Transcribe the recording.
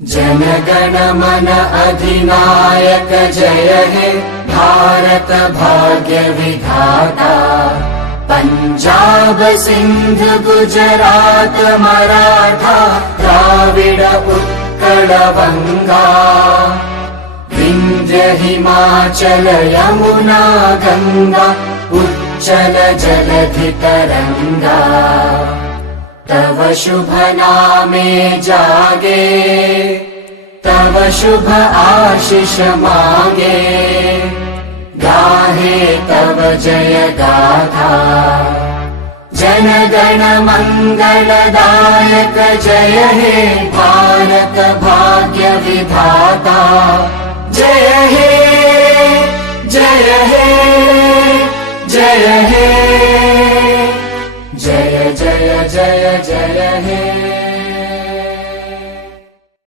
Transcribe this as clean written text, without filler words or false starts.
जन गण मन अधिनायक जय हे भारत भाग्य विधाता। पंजाब सिंध गुजरात मराठा द्राविड उत्कल बंगा। विंध्य हिमाचल यमुना गंगा उच्चल जलधि तरंगा। तव शुभ नामे जागे तव शुभ आशीष मांगे। गाहे तव जय गाथा जन गण मंगलदायक जय हे भारत भाग्य विधाता। जय हे जय हे जय हे जय जय जय जय हे।